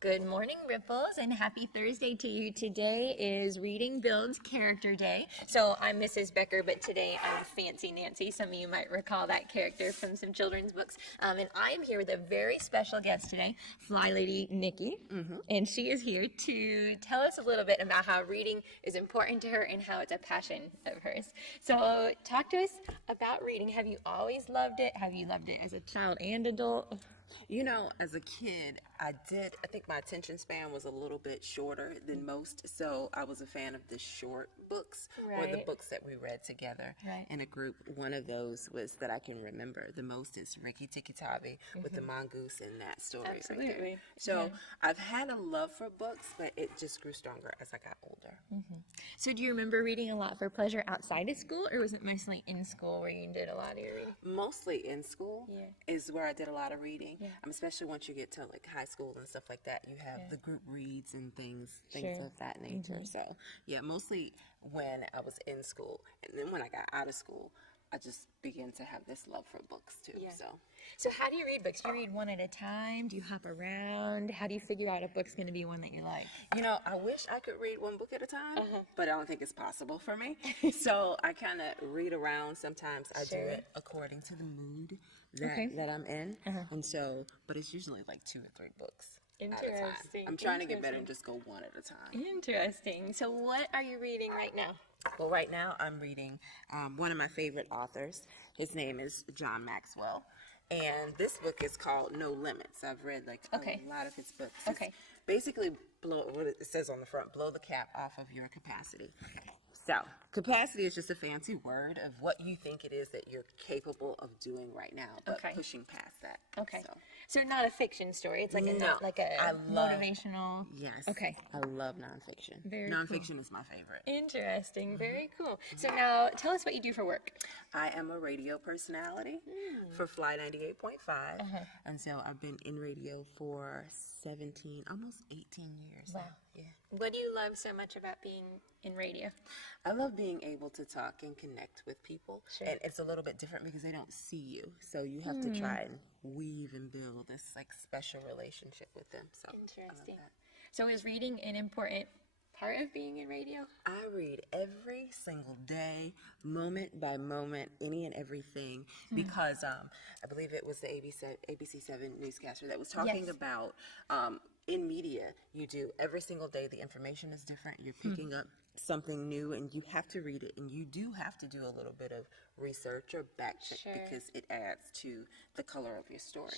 Good morning, Ripples, and happy Thursday to you. Today is Reading Builds Character Day. So I'm Mrs. Becker, but today I'm Fancy Nancy. Some of you might recall that character from some children's books. And I am here with a very special guest today, First Lady Niki. And she is here to tell us a little bit about how reading is important to her and how it's a passion of hers. So talk to us about reading. Have you always loved it? Have you loved it as a child and adult? You know, as a kid, I think my attention span was a little bit shorter than most, so I was a fan of the short books or the books that we read together in a group. One of those was that I can remember the most is Rikki Tikki Tavi with the mongoose and that story. Absolutely. Right there. So I've had a love for books, but it just grew stronger as I got older. So do you remember reading a lot for pleasure outside of school, or was it mostly in school where you did a lot of your reading? Mostly in school is where I did a lot of reading. Especially once you get to like high school and stuff like that, you have the group reads and things of that nature. So yeah, mostly when I was in school, and then when I got out of school, I just began to have this love for books too. So how do you read books? Do you read one at a time? Do you hop around? How do you figure out a book's going to be one that you like? You know, I wish I could read one book at a time, but I don't think it's possible for me. So I kind of read around. Sometimes I do it according to the mood that I'm in. And so, but it's usually like 2 or 3 books at a time. I'm trying to get better and just go one at a time. Interesting. So what are you reading right now? Well, right now I'm reading one of my favorite authors. His name is John Maxwell. And this book is called No Limits. I've read like a lot of his books. It's basically, what it says on the front, blow the cap off of your capacity. So, capacity is just a fancy word of what you think it is that you're capable of doing right now, but pushing past that. So not a fiction story. It's like a motivational. Yes. Okay. I love nonfiction. Nonfiction is my favorite. Interesting. Very cool. So now tell us what you do for work. I am a radio personality for Fly 98.5. And so I've been in radio for 17, almost 18 years. Wow. Yeah. What do you love so much about being in radio? I love being able to talk and connect with people. And it's a little bit different because they don't see you. So you have to try and weave and build this like special relationship with them. So interesting. So is reading an important part of being in radio? I read every single day, moment by moment, any and everything, because I believe it was the ABC 7 newscaster that was talking about in media, you do every single day, the information is different. You're picking up something new, and you have to read it, and you do have to do a little bit of research or back check because it adds to the color of your story.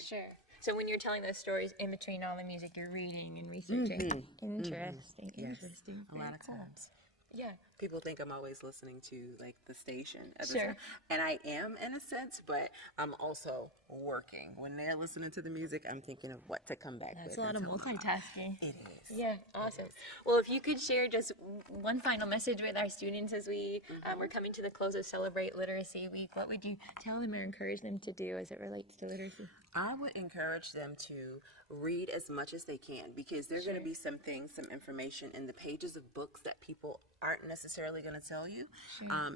So when you're telling those stories in between all the music, you're reading and researching. Interesting. Yes. Interesting. A lot of times. Yeah. People think I'm always listening to like the station at the time. And I am in a sense, but I'm also working. When they're listening to the music, I'm thinking of what to come back with. That's a lot of multitasking. It is. Yeah, awesome. Well, if you could share just one final message with our students as we we're coming to the close of Celebrate Literacy Week, what would you tell them or encourage them to do as it relates to literacy? I would encourage them to read as much as they can because there's going to be some things, some information in the pages of books that people aren't necessarily going to tell you.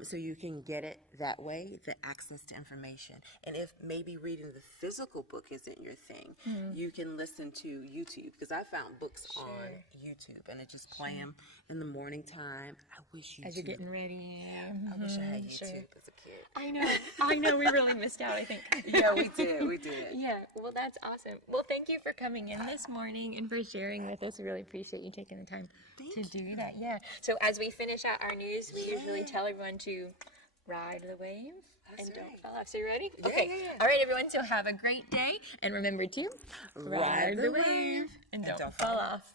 So you can get it that way, the access to information. And if maybe reading the physical book isn't your thing, you can listen to YouTube because I found books on YouTube and I just play them in the morning time. I wish YouTube. As you're getting ready. I wish I had YouTube as a kid. I know. We really missed out, I think. Yeah, we did. Yeah, well, that's awesome. Well, thank you for coming in this morning and for sharing with us. We really appreciate you taking the time to do that. Yeah. So as we finish out our news, we usually tell everyone to ride the wave and don't fall off. So you ready? Okay. All right, everyone. So have a great day. And remember to ride the wave and don't fall off.